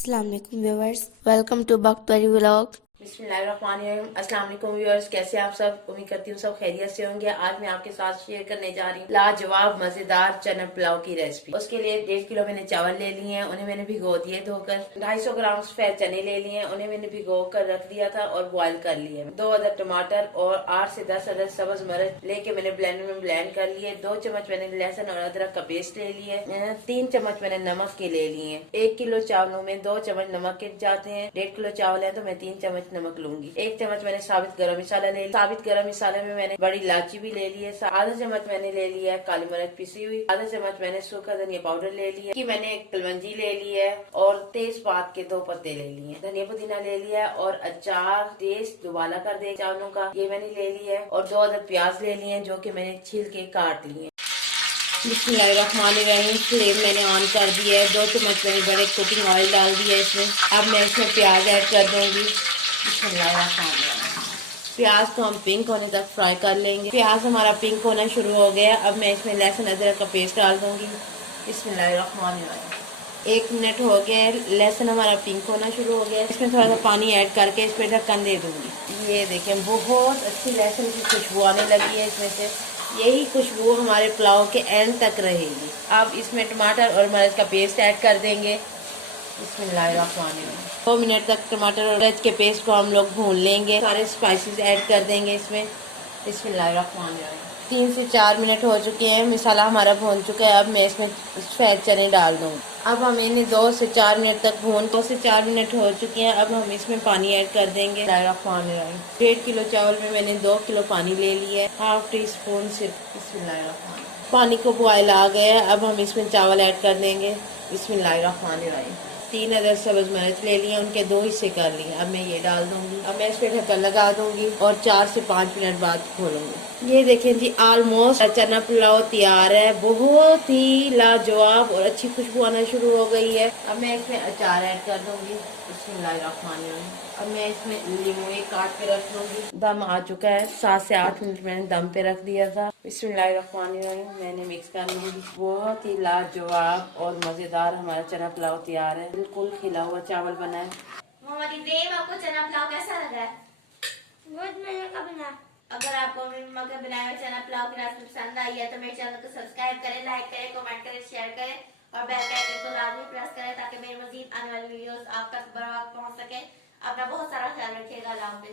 अस्सलाम वालेकुम viewers, welcome to बख्तरी vlog. बिस्मिल्लाहिर्रहमानिर्रहीम। अस्सलाम वालेकुम व्यूअर्स, कैसे आप सब? उम्मीद करती हूँ सब खैरियत से होंगे। आज मैं आपके साथ शेयर करने जा रही हूँ लाजवाब मजेदार चना पुलाव की रेसिपी। उसके लिए 1.5 किलो मैंने चावल ले लिए हैं, उन्हें मैंने भिगो दिए धोकर। 250 ग्राम सफेद चने ले लिए, उन्हें मैंने भिगो कर रख दिया था और बॉईल कर लिए। 2 अदद टमाटर और 8 से 10 अदद सब्ज मिर्च लेके मैंने ब्लेंडर में ब्लेंड कर लिए। 2 चम्मच मैंने लहसुन और अदरक का पेस्ट ले लिए। 3 चम्मच मैंने नमक के ले लिए। 1 किलो चावलों में 2 चम्मच नमक के जाते हैं। 1.5 किलो चावल है तो मैं 3 चम्मच नमक लूंगी। 1 चम्मच मैंने साबित गरम मसाला ले लिया। साबित गरम मसाले में मैंने बड़ी इलायची भी ले ली है। आधा चम्मच मैंने ले लिया है काली मिर्च पिसी हुई। आधा चम्मच मैंने सूखा धनिया पाउडर ले लिया कि मैंने कलवंजी ले ली है और तेजपात के 2 पत्ते ले लिए। धनिया पुदीना ले लिया और अचार टेस्ट दुबाला कर दे चावलों का, ये मैंने ले लिया है। और 2 अदद प्याज ले लिए जो कि मैंने छील के काट लिए। बिस्मिल्लाहिर्रहमानिर्रहीम। फ्लेम मैंने ऑन कर दिया है। 2 चम्मच मैंने बड़े कुकिंग ऑयल डाल दिया है इसमें। अब मैं इसमें प्याज ऐड कर दूंगी। बिस्मिल्लाहिर्रहमानिर्रहीम। प्याज को हम पिंक होने तक फ्राई कर लेंगे। प्याज हमारा पिंक होना शुरू हो गया। अब मैं इसमें लहसुन अदरक का पेस्ट डाल दूंगी। बिस्मिल्लाहिर्रहमानिर्रहीम। 1 मिनट हो गया, लहसुन हमारा पिंक होना शुरू हो गया। इसमें थोड़ा सा पानी ऐड करके इस पर ढक्कन दे दूंगी। ये देखें, बहुत अच्छी लहसुन की खुशबू आने लगी है इसमें से। यही खुशबू हमारे पुलाव के एंड तक रहेगी। अब इसमें टमाटर और मिर्च का पेस्ट ऐड कर देंगे। बिस्मिल्लाहिर्रहमानिर्रहीम। 2 मिनट तक टमाटर और मिर्च के पेस्ट को हम लोग भून लेंगे। सारे स्पाइसेस ऐड कर देंगे इसमें। बिस्मिल्लाहिर्रहमानिर्रहीम। 3 से 4 मिनट हो चुके हैं, मसाला हमारा भून चुका है। अब मैं इसमें सफेद चने डाल दूँगी। अब हम इन्हें 2 से 4 मिनट तक भून। 2 से 4 मिनट हो चुके हैं। अब हम इसमें पानी ऐड कर देंगे। 1.5 किलो चावल में मैंने 2 किलो पानी ले लिया है। हाफ टी स्पून से। बिस्मिल्लाहिर्रहमानिर्रहीम। पानी को बॉयल आ गया। अब हम इसमें चावल ऐड कर देंगे। बिस्मिल्लाहिर्रहमानिर्रहीम। 3 अदद सब्ज मिर्च ले लिए, उनके 2 हिस्से कर लिए। अब मैं ये डाल दूंगी। अब मैं इस पर ढक्कन लगा दूंगी और 4 से 5 मिनट बाद खोलूंगी। ये देखें जी, ऑलमोस्ट चना पुलाव तैयार है। बहुत ही लाजवाब और अच्छी खुशबू आना शुरू हो गई है। अब मैं इसमें अचार ऐड कर दूंगी। बिस्मिल्लाहिर्रहमानिर्रहीम। अब मैं इसमें लीमू एक काट के रख दूंगी। दम आ चुका है। 7 से 8 मिनट मैंने दम पे रख दिया था। बिस्मिल्लाहिर्रहमानिर्रहीम। मैंने मिक्स कर लूंगी। बहुत ही लाजवाब और मजेदार हमारा चना पुलाव तैयार है। बिल्कुल खिला हुआ चावल बना है। मोहम्मद इब्राहिम, आपको चना पुलाव कैसा लगा है? बहुत मजे का बना। अगर आपको मेरी मम्मा का बनाया हुआ चना पुलाव की रेसिपी पसंद आई है तो मेरे चैनल को सब्सक्राइब करें, लाइक करें, कमेंट करें, शेयर करें और बेल के आइकन को लाजमी प्रेस करें ताकि मेरी मजीद आने वाली वीडियोस आप तक बर वक्त पहुंच सके। अपना बहुत सारा ख्याल रखिएगा। अल्लाह हाफिज़।